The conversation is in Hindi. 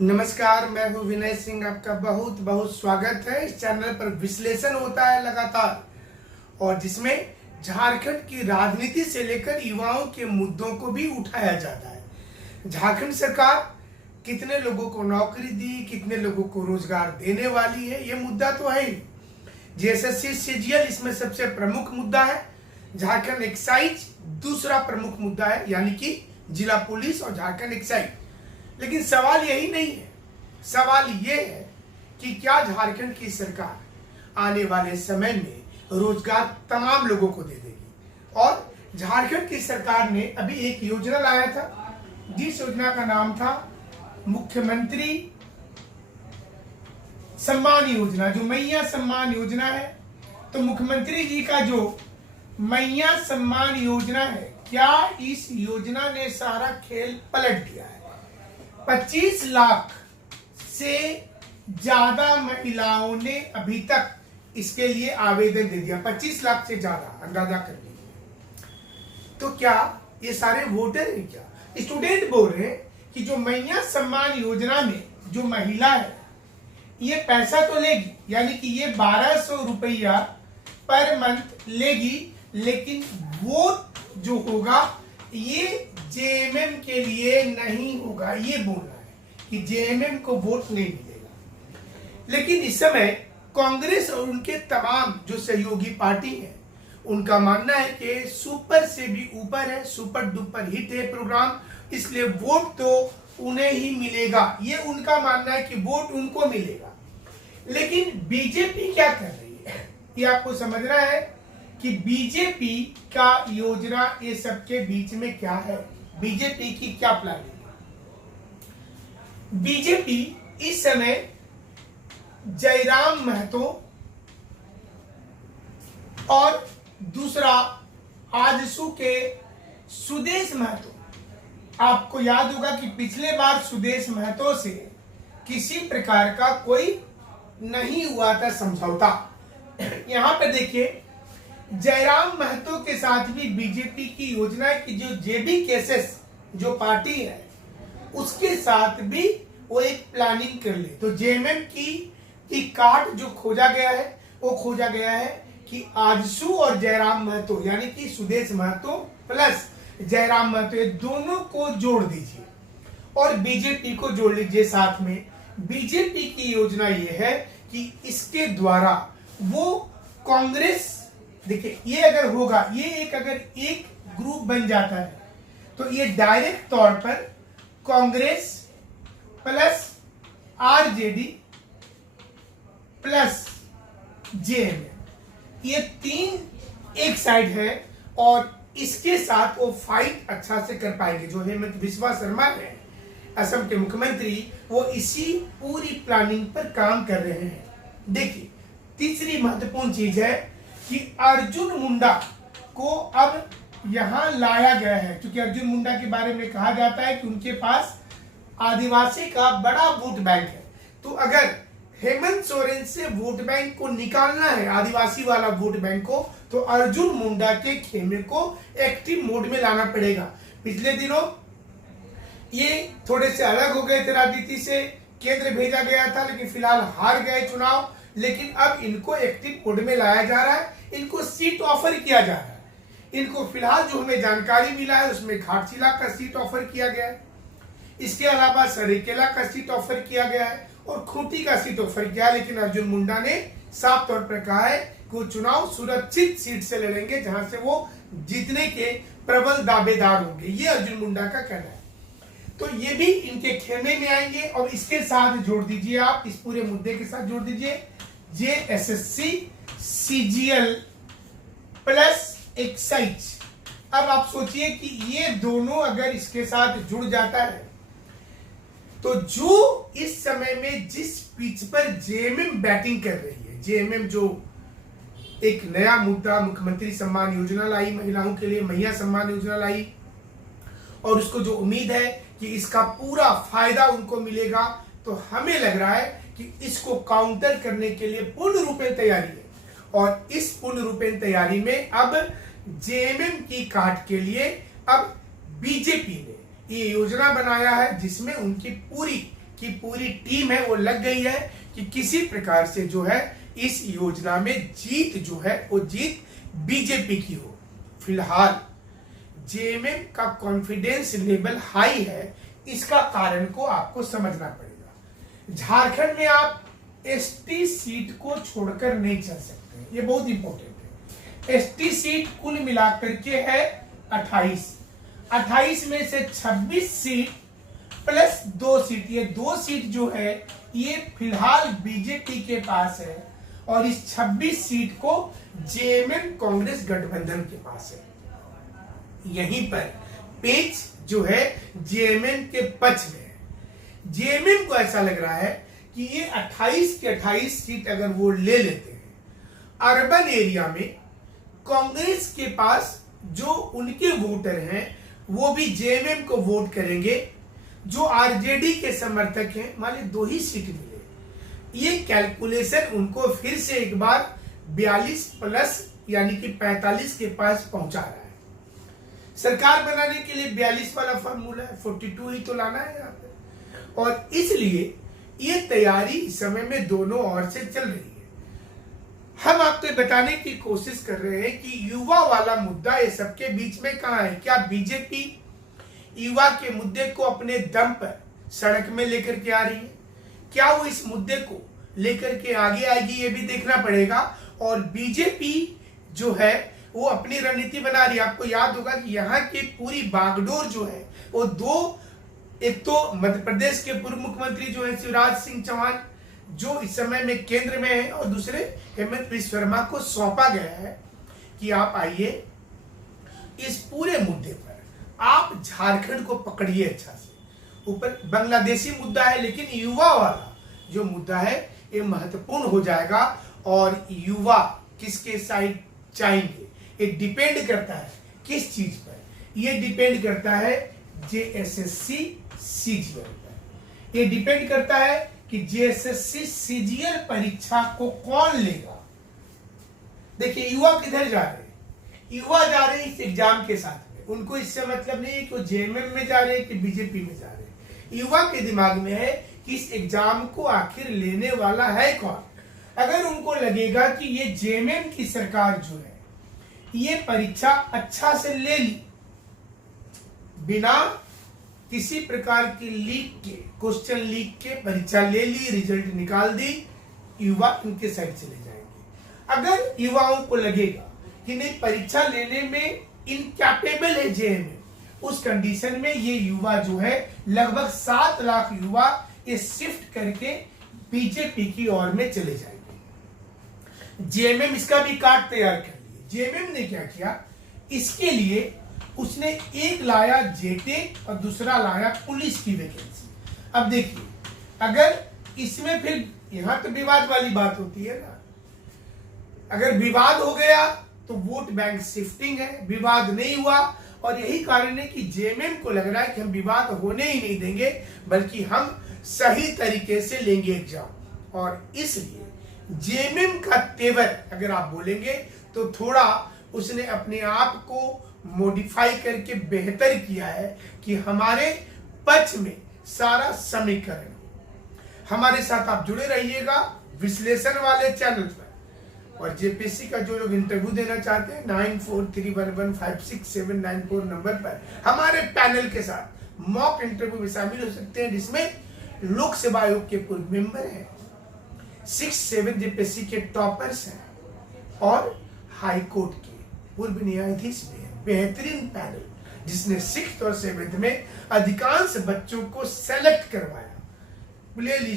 नमस्कार, मैं हूं विनय सिंह। आपका बहुत बहुत स्वागत है। इस चैनल पर विश्लेषण होता है लगातार, और जिसमें झारखंड की राजनीति से लेकर युवाओं के मुद्दों को भी उठाया जाता है। झारखंड सरकार कितने लोगों को नौकरी दी, कितने लोगों को रोजगार देने वाली है, ये मुद्दा तो है ही। जीएसएससी सीजीएल इसमें सबसे प्रमुख मुद्दा है। झारखंड एक्साइज दूसरा प्रमुख मुद्दा है, यानी कि जिला पुलिस और झारखंड एक्साइज। लेकिन सवाल यही नहीं है। सवाल ये है कि क्या झारखंड की सरकार आने वाले समय में रोजगार तमाम लोगों को दे देगी। और झारखंड की सरकार ने अभी एक योजना लाया था, जिस योजना का नाम था मुख्यमंत्री सम्मान योजना, जो मैया सम्मान योजना है। तो मुख्यमंत्री जी का जो मैया सम्मान योजना है, क्या इस योजना ने सारा खेल पलट दिया है। 25 लाख से ज्यादा महिलाओं ने अभी तक इसके लिए आवेदन दे दिया। 25 लाख से ज्यादा, अंदाजा कर लीजिए। तो क्या ये सारे वोटर हैं? क्या स्टूडेंट बोल रहे हैं कि जो मैया सम्मान योजना में जो महिला है, ये पैसा तो लेगी, यानी कि ये 1200 रुपया पर मंथ लेगी, लेकिन वोट जो होगा ये जेएमएम के लिए नहीं होगा। ये बोलना है कि जेएमएम को वोट नहीं मिलेगा। लेकिन इस समय कांग्रेस और उनके तमाम जो सहयोगी पार्टी है, उनका मानना है कि सुपर से भी ऊपर है, सुपर डुपर हिट है प्रोग्राम, इसलिए वोट तो उन्हें ही मिलेगा। ये उनका मानना है कि वोट उनको मिलेगा। लेकिन बीजेपी क्या कर रही है, ये आपको समझना है कि बीजेपी का योजना ये सबके बीच में क्या है, बीजेपी की क्या प्लानिंग है। बीजेपी इस समय जयराम महतो और दूसरा आजसू के सुदेश महतो, आपको याद होगा कि पिछले बार सुदेश महतो से किसी प्रकार का कोई नहीं हुआ था समझौता। यहां पर देखिए, जयराम महतो के साथ भी बीजेपी की योजना है कि जो जेबी केसेस जो पार्टी है, उसके साथ भी वो एक प्लानिंग कर ले। तो जेएमएम की कार्ड जो खोजा गया है, वो खोजा गया है कि आजसू और जयराम महतो, यानी कि सुदेश महतो प्लस जयराम महतो, ये दोनों को जोड़ दीजिए और बीजेपी को जोड़ लीजिए साथ में। बीजेपी की योजना ये है कि इसके द्वारा वो कांग्रेस, देखिए ये अगर होगा, ये अगर एक ग्रुप बन जाता है, तो ये डायरेक्ट तौर पर Congress plus RJD plus JMM, ये तीन एक साइड है, और इसके साथ वो फाइट अच्छा से कर पाएंगे। जो हेमंत बिस्वा शर्मा है, असम के मुख्यमंत्री, वो इसी पूरी प्लानिंग पर काम कर रहे हैं। देखिए, तीसरी महत्वपूर्ण चीज है कि अर्जुन मुंडा को अब यहां लाया गया है, क्योंकि अर्जुन मुंडा के बारे में कहा जाता है कि उनके पास आदिवासी का बड़ा वोट बैंक है। तो अगर हेमंत सोरेन से वोट बैंक को निकालना है, आदिवासी वाला वोट बैंक को, तो अर्जुन मुंडा के खेमे को एक्टिव मोड में लाना पड़ेगा। पिछले दिनों ये थोड़े से अलग हो गए थे राजनीति से, केंद्र भेजा गया था, लेकिन फिलहाल हार गए चुनाव। लेकिन अब इनको एक्टिव मोड में लाया जा रहा है, इनको सीट ऑफर किया जा रहा है। इनको फिलहाल जो हमें जानकारी मिला है, उसमें घाटशिला का सीट ऑफर किया गया है, इसके अलावा सरेकेला का सीट ऑफर किया गया है और खूंटी का सीट ऑफर किया है। लेकिन अर्जुन मुंडा ने साफ तौर पर कहा है कि वो चुनाव सुरक्षित सीट से लड़ेंगे, जहां से वो जीतने के प्रबल दावेदार होंगे। ये अर्जुन मुंडा का कहना है। तो ये भी इनके खेमे में आएंगे। और इसके साथ जोड़ दीजिए, आप इस पूरे मुद्दे के साथ जोड़ दीजिए जेएसएससी सीजीएल प्लस एक्साइज। अब आप सोचिए कि ये दोनों अगर इसके साथ जुड़ जाता है, तो जो इस समय में जिस पिच पर जेएमएम बैटिंग कर रही है, जेएमएम जो एक नया मुद्दा मुख्यमंत्री सम्मान योजना लाई, महिलाओं के लिए मैया सम्मान योजना लाई, और उसको जो उम्मीद है कि इसका पूरा फायदा उनको मिलेगा, तो हमें लग रहा है कि इसको काउंटर करने के लिए पूर्ण रूपेण तैयारी है। और इस पूर्ण रूपेण तैयारी में अब जेएमएम की काट के लिए अब बीजेपी ने ये योजना बनाया है, जिसमें उनकी पूरी की पूरी टीम है वो लग गई है कि किसी प्रकार से जो है इस योजना में जीत जो है वो जीत बीजेपी की हो। फिलहाल जेएमएम का कॉन्फिडेंस लेवल हाई है, इसका कारण को आपको समझना पड़ेगा। झारखंड में आप एसटी सीट को छोड़कर नहीं चल सकते, ये बहुत इंपॉर्टेंट है। एसटी सीट कुल मिलाकर के है 28 में से 26 सीट प्लस 2 सीट, ये 2 सीट जो है ये फिलहाल बीजेपी के पास है और इस 26 सीट को जेएमएम कांग्रेस गठबंधन के पास है। यहीं पर पेच जो है जेएमएम के पक्ष में है। जेएमएम को ऐसा लग रहा है कि ये 28 के 28 सीट अगर वो ले लेते हैं, अर्बन एरिया में कांग्रेस के पास जो उनके वोटर हैं वो भी जेएमएम को वोट करेंगे। जो आरजेडी के समर्थक हैं मान ली 2 ही सीट मिले, ये कैलकुलेशन उनको फिर से एक बार 42 प्लस यानी कि 45 के पास पहुंचा रहा है। सरकार बनाने के लिए 42 वाला फॉर्मूला है, 42 ही तो लाना है यहाँ पे, और इसलिए ये तैयारी इस समय में दोनों ओर से चल रही है। हम आपको बताने की कोशिश कर रहे हैं कि युवा वाला मुद्दा ये सबके बीच में कहाँ है। क्या बीजेपी युवा के मुद्दे को अपने दम पर सड़क में लेकर के आ रही है? क्या वो इस मुद्दे को लेकर के आगे आएगी, ये भी देखना पड़ेगा। और बीजेपी जो है वो अपनी रणनीति बना रही है। आपको याद होगा कि यहाँ की पूरी बागडोर जो है वो 2, एक तो मध्य प्रदेश के पूर्व मुख्यमंत्री जो है शिवराज सिंह चौहान जो इस समय में केंद्र में है, और दूसरे हेमंत बिस्वा शर्मा को सौंपा गया है कि आप आइए इस पूरे मुद्दे पर आप झारखंड को पकड़िए अच्छा से। ऊपर बांग्लादेशी मुद्दा है, लेकिन युवा वाला जो मुद्दा है ये महत्वपूर्ण हो जाएगा। और युवा किसके साइड चाहेंगे ये डिपेंड करता है किस चीज पर, ये डिपेंड करता है जेएसएससी सीजीएल पर। ये डिपेंड करता है कि जेएसएससी सीजीएल परीक्षा को कौन लेगा। देखिए युवा किधर जा रहे हैं, युवा जा रहे हैं इस एग्जाम के साथ में, उनको इससे मतलब नहीं है कि वो जेएमएम में जा रहे हैं कि बीजेपी में जा रहे हैं। युवा के दिमाग में है कि इस एग्जाम को आखिर लेने वाला है कौन। अगर उनको लगेगा कि ये जेएमएम की सरकार जो है ये परीक्षा अच्छा से ले ली, बिना किसी प्रकार की लीक के, क्वेश्चन लीक के परीक्षा ले ली, रिजल्ट निकाल दी, युवा इनके साइड चले जाएंगे। अगर युवाओं को लगेगा कि नहीं परीक्षा लेने में इनकैपेबल है जेएमएम, उस कंडीशन में ये युवा जो है लगभग 7 लाख युवा ये शिफ्ट करके बीजेपी की ओर में चले जाएंगे। जेएमएम इसका भी कार्ड तैयार कर लिया। जेएमएम ने क्या किया, इसके लिए उसने एक लाया जेटेक और दूसरा लाया पुलिस की वैकेंसी। अब देखिए अगर इसमें फिर यहां तो विवाद वाली बात होती है ना, अगर विवाद हो गया तो वोट बैंक शिफ्टिंग है, विवाद नहीं हुआ और यही कारण है कि जेएमएम को लग रहा है कि हम विवाद होने ही नहीं देंगे बल्कि हम सही तरीके से लेंगे एग्जाम। और इसलिए जेएमएम का तेवर अगर आप बोलेंगे तो थोड़ा उसने अपने आप को मॉडिफाई करके बेहतर किया है कि हमारे पक्ष में सारा समीकरण। हमारे साथ आप जुड़े रहिएगा विश्लेषण वाले चैनल पर, और जेपीएससी का जो लोग इंटरव्यू देना चाहते हैं 9431156794 नंबर पर हमारे पैनल के साथ मॉक इंटरव्यू में शामिल हो सकते हैं, जिसमें लोक सेवा आयोग के पूर्व मेंबर हैं, 6-7 जेपीएससी के टॉपर्स हैं और हाई कोर्ट के पूर्व न्यायाधीश भी हैं। बेहतरीन पैनल जिसने 6th और 7th में अधिकांश बच्चों को सेलेक्ट करवाया। Play list